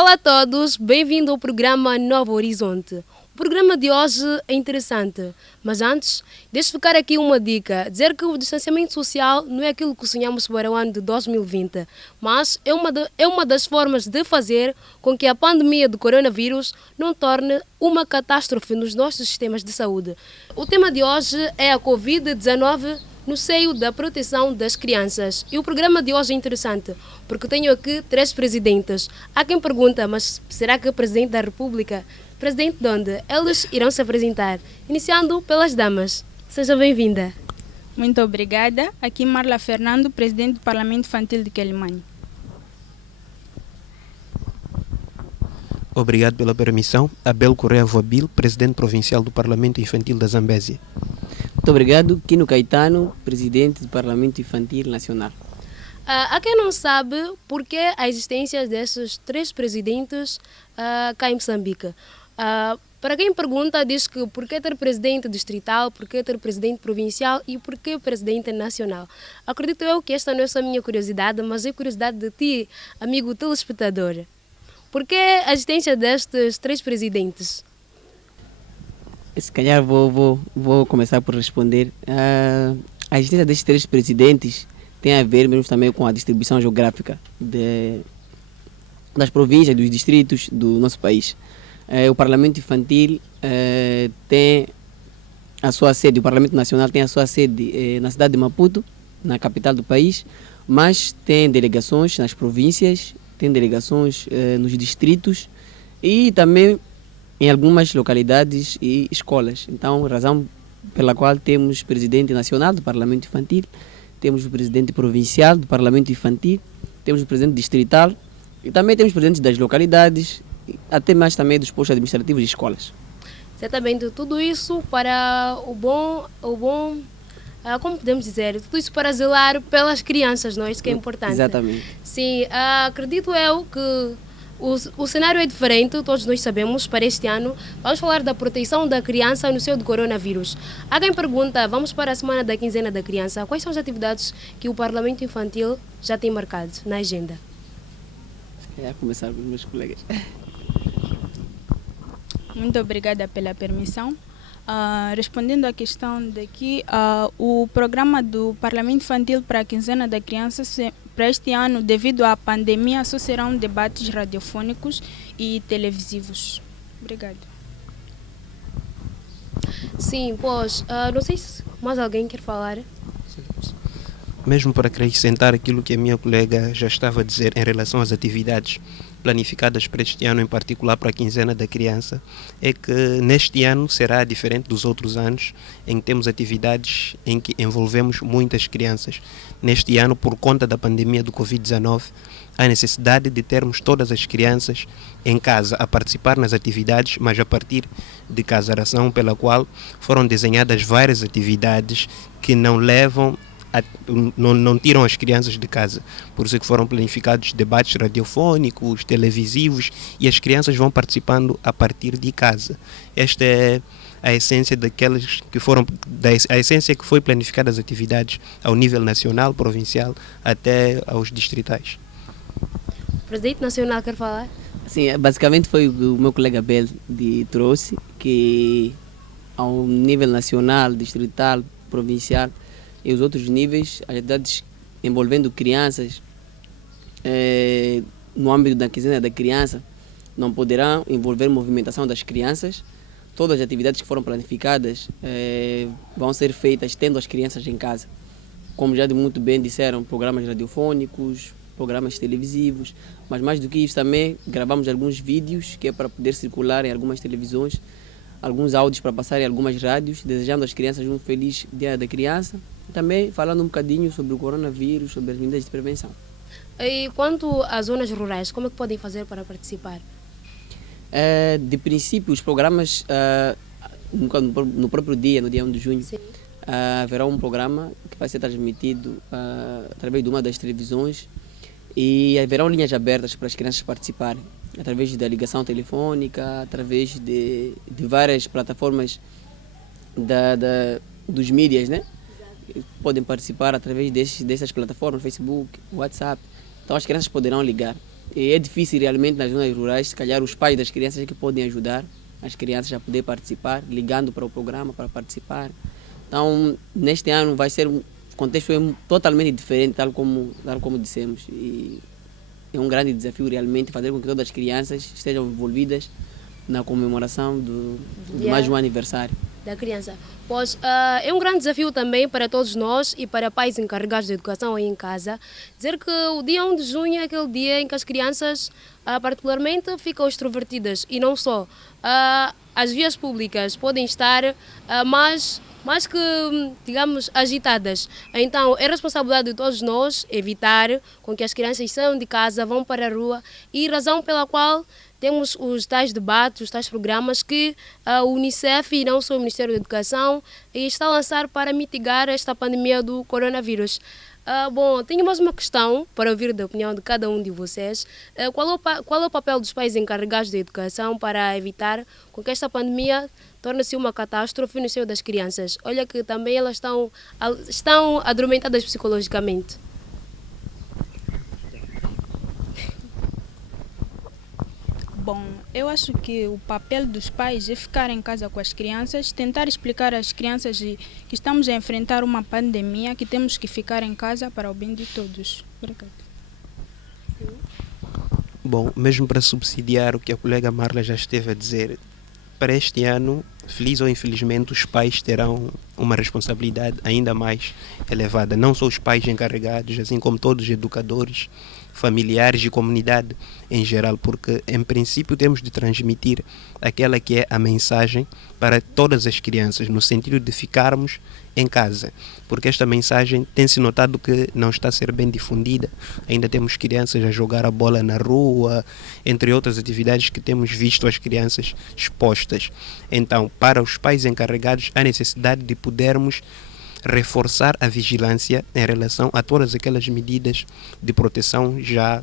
Olá a todos, bem-vindo ao programa Novo Horizonte. O programa de hoje é interessante, mas antes, deixe ficar aqui uma dica, dizer que o distanciamento social não é aquilo que sonhamos para o ano de 2020, mas é uma das formas de fazer com que a pandemia do coronavírus não torne uma catástrofe nos nossos sistemas de saúde. O tema de hoje é a Covid-19 no seio da proteção das crianças. E o programa de hoje é interessante, porque tenho aqui 3 presidentes. Há quem pergunta, mas será que é presidente da República? Presidente de onde? Eles irão se apresentar, iniciando pelas damas. Seja bem-vinda. Muito obrigada. Aqui Marla Fernando, presidente do Parlamento Infantil de Quelimane. Obrigado pela permissão. Abel Correia Voabil, presidente provincial do Parlamento Infantil da Zambésia. Muito obrigado. Quino Caetano, presidente do Parlamento Infantil Nacional. Há quem não sabe por que a existência desses 3 presidentes cá em Moçambique. Para quem pergunta, diz que por que ter presidente distrital, por que ter presidente provincial e por que presidente nacional. Acredito eu que esta não é só a minha curiosidade, mas é a curiosidade de ti, amigo telespectador. Por que a existência destes 3 presidentes? Se calhar vou começar por responder. A existência destes 3 presidentes tem a ver mesmo também com a distribuição geográfica das províncias, dos distritos do nosso país. O Parlamento Infantil tem a sua sede, o Parlamento Nacional tem a sua sede na cidade de Maputo, na capital do país, mas tem delegações nas províncias, tem delegações nos distritos e também em algumas localidades e escolas. Então, razão pela qual temos presidente nacional do Parlamento Infantil, temos o presidente provincial do Parlamento Infantil, temos o presidente distrital e também temos presidentes das localidades, até mais também dos postos administrativos de escolas. Certamente, tudo isso para como podemos dizer, tudo isso para zelar pelas crianças, não é? Isso que é importante. Exatamente. Sim, acredito eu que o cenário é diferente, todos nós sabemos, para este ano. Vamos falar da proteção da criança no seio do coronavírus. Há quem pergunta, vamos para a semana da quinzena da criança, quais são as atividades que o Parlamento Infantil já tem marcado na agenda? É, a começar com os meus colegas. Muito obrigada pela permissão. Respondendo à questão daqui, o programa do Parlamento Infantil para a quinzena da criança para este ano, devido à pandemia, só serão debates radiofônicos e televisivos. Obrigado. Sim, pois, não sei se mais alguém quer falar. Mesmo para acrescentar aquilo que a minha colega já estava a dizer em relação às atividades planificadas para este ano, em particular para a quinzena da criança, é que neste ano será diferente dos outros anos em que temos atividades em que envolvemos muitas crianças. Neste ano, por conta da pandemia do Covid-19, há necessidade de termos todas as crianças em casa a participar nas atividades, mas a partir de casa, razão pela qual foram desenhadas várias atividades que não levam não tiram as crianças de casa. Por isso é que foram planificados debates radiofônicos, televisivos, e as crianças vão participando a partir de casa. Esta é a essência daquelas que foram, a essência que foi planificada as atividades ao nível nacional, provincial, até aos distritais. O presidente nacional quer falar? Sim, basicamente foi o meu colega Abel trouxe, que ao nível nacional, distrital, provincial e os outros níveis, as atividades envolvendo crianças no âmbito da quinzena da criança não poderão envolver movimentação das crianças. Todas as atividades que foram planificadas vão ser feitas tendo as crianças em casa. Como já muito bem disseram, programas radiofônicos, programas televisivos, mas mais do que isso também gravamos alguns vídeos que é para poder circular em algumas televisões, alguns áudios para passar em algumas rádios, desejando às crianças um feliz Dia da Criança. Também falando um bocadinho sobre o coronavírus, sobre as medidas de prevenção. E quanto às zonas rurais, como é que podem fazer para participar? De princípio, os programas, no próprio dia, no dia 1 de junho, haverá um programa que vai ser transmitido através de uma das televisões e haverão linhas abertas para as crianças participarem, através da ligação telefônica, através de várias plataformas dos mídias, né? Podem participar através dessas plataformas, Facebook, WhatsApp. Então as crianças poderão ligar E é difícil realmente nas zonas rurais, se calhar os pais das crianças é que podem ajudar as crianças a poder participar, ligando para o programa para participar. Então, neste ano vai ser o contexto é totalmente diferente, tal como dissemos. E é um grande desafio realmente fazer com que todas as crianças estejam envolvidas na comemoração do mais um aniversário da criança. Pois é um grande desafio também para todos nós e para pais encarregados de educação aí em casa, dizer que o dia 1 de junho é aquele dia em que as crianças particularmente ficam extrovertidas e não só. As vias públicas podem estar mais que, digamos, agitadas. Então, é responsabilidade de todos nós evitar com que as crianças saiam de casa, vão para a rua, e razão pela qual temos os tais debates, os tais programas que a Unicef e não só o Ministério da Educação está a lançar para mitigar esta pandemia do coronavírus. Bom, tenho mais uma questão para ouvir da opinião de cada um de vocês. Qual é o papel dos pais encarregados da educação para evitar com que esta pandemia torne-se uma catástrofe no seio das crianças? Olha que também elas estão adormentadas psicologicamente. Bom, eu acho que o papel dos pais é ficar em casa com as crianças, tentar explicar às crianças que estamos a enfrentar uma pandemia, que temos que ficar em casa para o bem de todos. Obrigada. Bom, mesmo para subsidiar o que a colega Marla já esteve a dizer, para este ano, feliz ou infelizmente, os pais terão uma responsabilidade ainda mais elevada. Não só os pais encarregados, assim como todos os educadores, familiares e comunidade em geral, porque em princípio temos de transmitir aquela que é a mensagem para todas as crianças, no sentido de ficarmos em casa, porque esta mensagem tem-se notado que não está a ser bem difundida. Ainda temos crianças a jogar a bola na rua, entre outras atividades que temos visto as crianças expostas. Então, para os pais encarregados, há necessidade de podermos reforçar a vigilância em relação a todas aquelas medidas de proteção já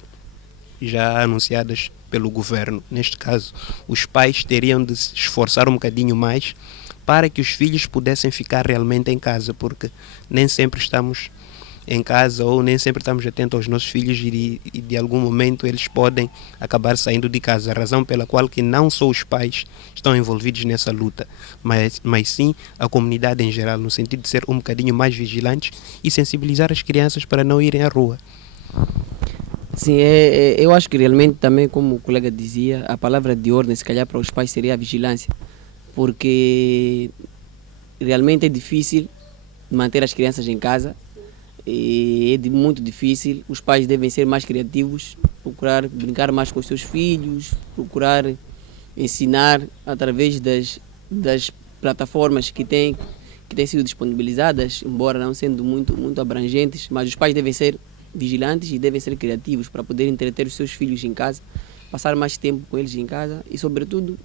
anunciadas pelo governo. Neste caso, os pais teriam de se esforçar um bocadinho mais para que os filhos pudessem ficar realmente em casa, porque nem sempre estamos em casa ou nem sempre estamos atentos aos nossos filhos e de algum momento eles podem acabar saindo de casa. A razão pela qual que não só os pais estão envolvidos nessa luta, mas sim a comunidade em geral, no sentido de ser um bocadinho mais vigilantes e sensibilizar as crianças para não irem à rua. Sim, eu acho que realmente também, como o colega dizia, a palavra de ordem, se calhar para os pais, seria a vigilância, porque realmente é difícil manter as crianças em casa. E é muito difícil, os pais devem ser mais criativos, procurar brincar mais com os seus filhos, procurar ensinar através das plataformas que têm sido disponibilizadas, embora não sendo muito abrangentes, mas os pais devem ser vigilantes e devem ser criativos para poder entreter os seus filhos em casa, passar mais tempo com eles em casa e, sobretudo,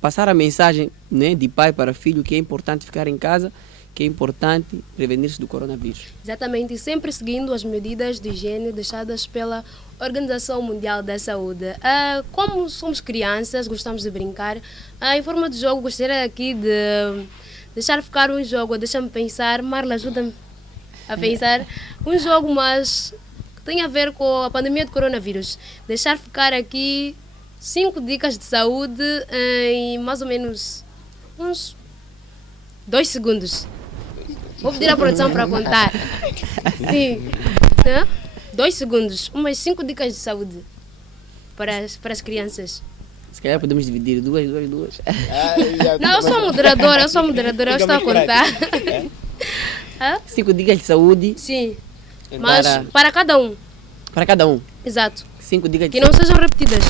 passar a mensagem, né, de pai para filho, que é importante ficar em casa, que é importante prevenir-se do coronavírus. Exatamente, e sempre seguindo as medidas de higiene deixadas pela Organização Mundial da Saúde. Como somos crianças, gostamos de brincar, em forma de jogo, gostaria aqui de deixar ficar um jogo, deixa-me pensar, Marla, ajuda-me a pensar, um jogo mas que tem a ver com a pandemia do coronavírus. Deixar ficar aqui 5 dicas de saúde em mais ou menos uns 2 segundos. Vou pedir à produção para contar. Sim. 2 segundos. Umas 5 dicas de saúde para as crianças. Se calhar podemos dividir duas. Não, eu sou moderadora, eu estou a contar. 5 dicas de saúde. Sim. Mas para cada um. Para cada um. Exato. 5 dicas de que não sejam repetidas.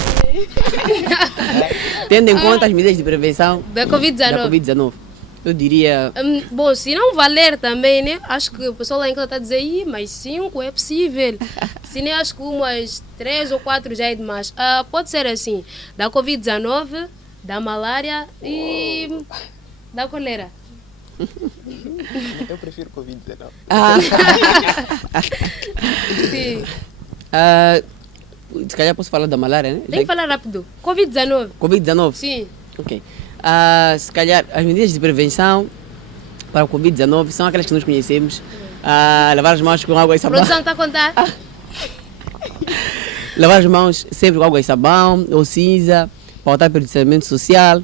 Tendo em conta as medidas de prevenção da Covid-19. Eu diria... Bom, se não valer também, né? Acho que o pessoal lá em casa está a dizer, mas 5 é possível. Se nem acho que umas 3 ou 4 já é demais. Pode ser assim, da Covid-19, da malária e da colera. Eu prefiro Covid-19. Sim. Se calhar posso falar da malária, né? Tem que falar rápido. Covid-19. Covid-19? Sim. Ok. Se calhar as medidas de prevenção para o Covid-19 são aquelas que nós conhecemos. Lavar as mãos com água e sabão. A produção está a contar? Lavar as mãos sempre com água e sabão ou cinza, pautar pelo distanciamento social.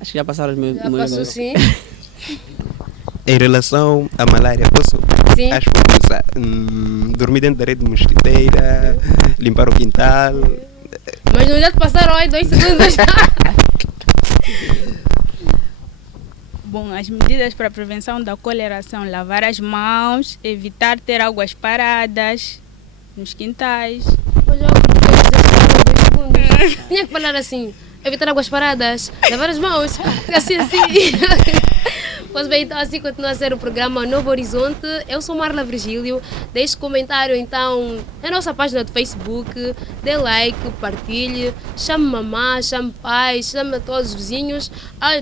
Acho que já passaram os meus... Já passou sim. Em relação à malária, posso? Sim. Acho que vou começar. Dormir dentro da rede mosquiteira, limpar o quintal. Mas não já te passaram aí 2 segundos. Bom, as medidas para a prevenção da cólera são lavar as mãos, evitar ter águas paradas nos quintais. Mas eu não dizer 2 segundos. Tinha que falar assim, evitar águas paradas, lavar as mãos, assim. Pois bem, então assim continua a ser o programa Novo Horizonte. Eu sou Marla Virgílio. Deixe comentário então na nossa página do Facebook, dê like, partilhe, chame mamã, chame pai, chame a todos os vizinhos,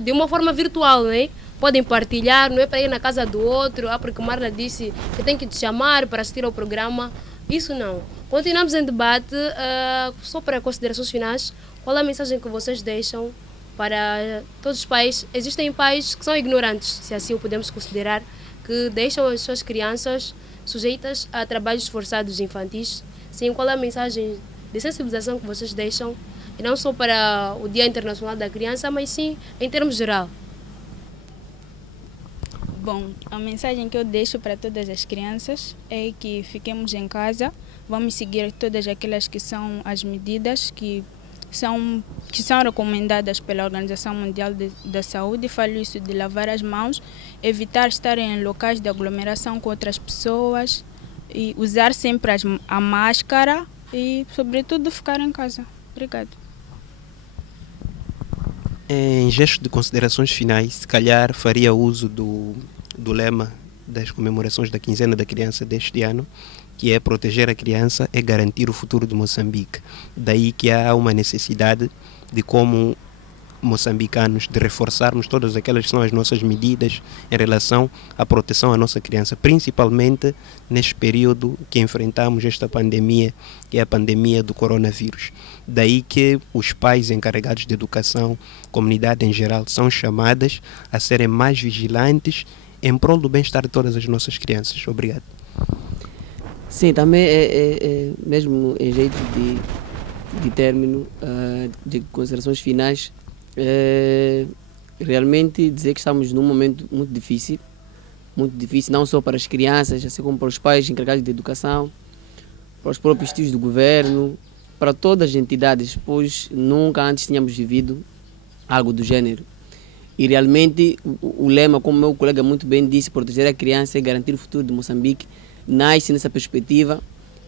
de uma forma virtual, não é? Podem partilhar, não é para ir na casa do outro, porque Marla disse que tem que te chamar para assistir ao programa. Isso não. Continuamos em debate, só para considerações finais. Qual é a mensagem que vocês deixam para todos os pais? Existem pais que são ignorantes, se assim o podemos considerar, que deixam as suas crianças sujeitas a trabalhos forçados infantis. Sim, qual é a mensagem de sensibilização que vocês deixam, e não só para o Dia Internacional da Criança, mas sim em termos geral? Bom, a mensagem que eu deixo para todas as crianças é que fiquemos em casa, vamos seguir todas aquelas que são as medidas que são recomendadas pela Organização Mundial da Saúde. Falo isso de lavar as mãos, evitar estar em locais de aglomeração com outras pessoas e usar sempre a máscara e, sobretudo, ficar em casa. Obrigado. Em gesto de considerações finais, se calhar faria uso do lema das comemorações da Quinzena da Criança deste ano, que é proteger a criança é garantir o futuro de Moçambique. Daí que há uma necessidade de, como moçambicanos, de reforçarmos todas aquelas que são as nossas medidas em relação à proteção à nossa criança, principalmente neste período que enfrentamos esta pandemia, que é a pandemia do coronavírus. Daí que os pais encarregados de educação, comunidade em geral, são chamadas a serem mais vigilantes em prol do bem-estar de todas as nossas crianças. Obrigado. Sim, também mesmo em jeito de término, de considerações finais, realmente dizer que estamos num momento muito difícil, não só para as crianças, assim como para os pais encarregados de educação, para os próprios tios do governo, para todas as entidades, pois nunca antes tínhamos vivido algo do gênero. E realmente o lema, como meu colega muito bem disse, proteger a criança e garantir o futuro de Moçambique, nasce nessa perspectiva,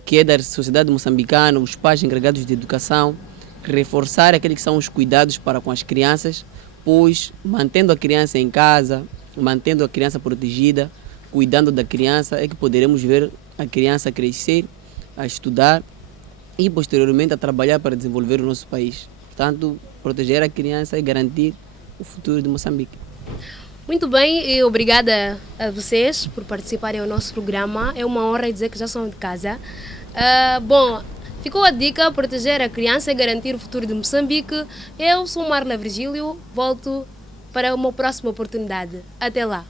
que é da sociedade moçambicana, os pais encarregados de educação, reforçar aqueles que são os cuidados para com as crianças, pois mantendo a criança em casa, mantendo a criança protegida, cuidando da criança, é que poderemos ver a criança crescer, a estudar e posteriormente a trabalhar para desenvolver o nosso país. Portanto, proteger a criança e garantir o futuro de Moçambique. Muito bem, e obrigada a vocês por participarem do nosso programa. É uma honra dizer que já são de casa. Bom, ficou a dica: proteger a criança e garantir o futuro de Moçambique. Eu sou Marla Virgílio, volto para uma próxima oportunidade. Até lá.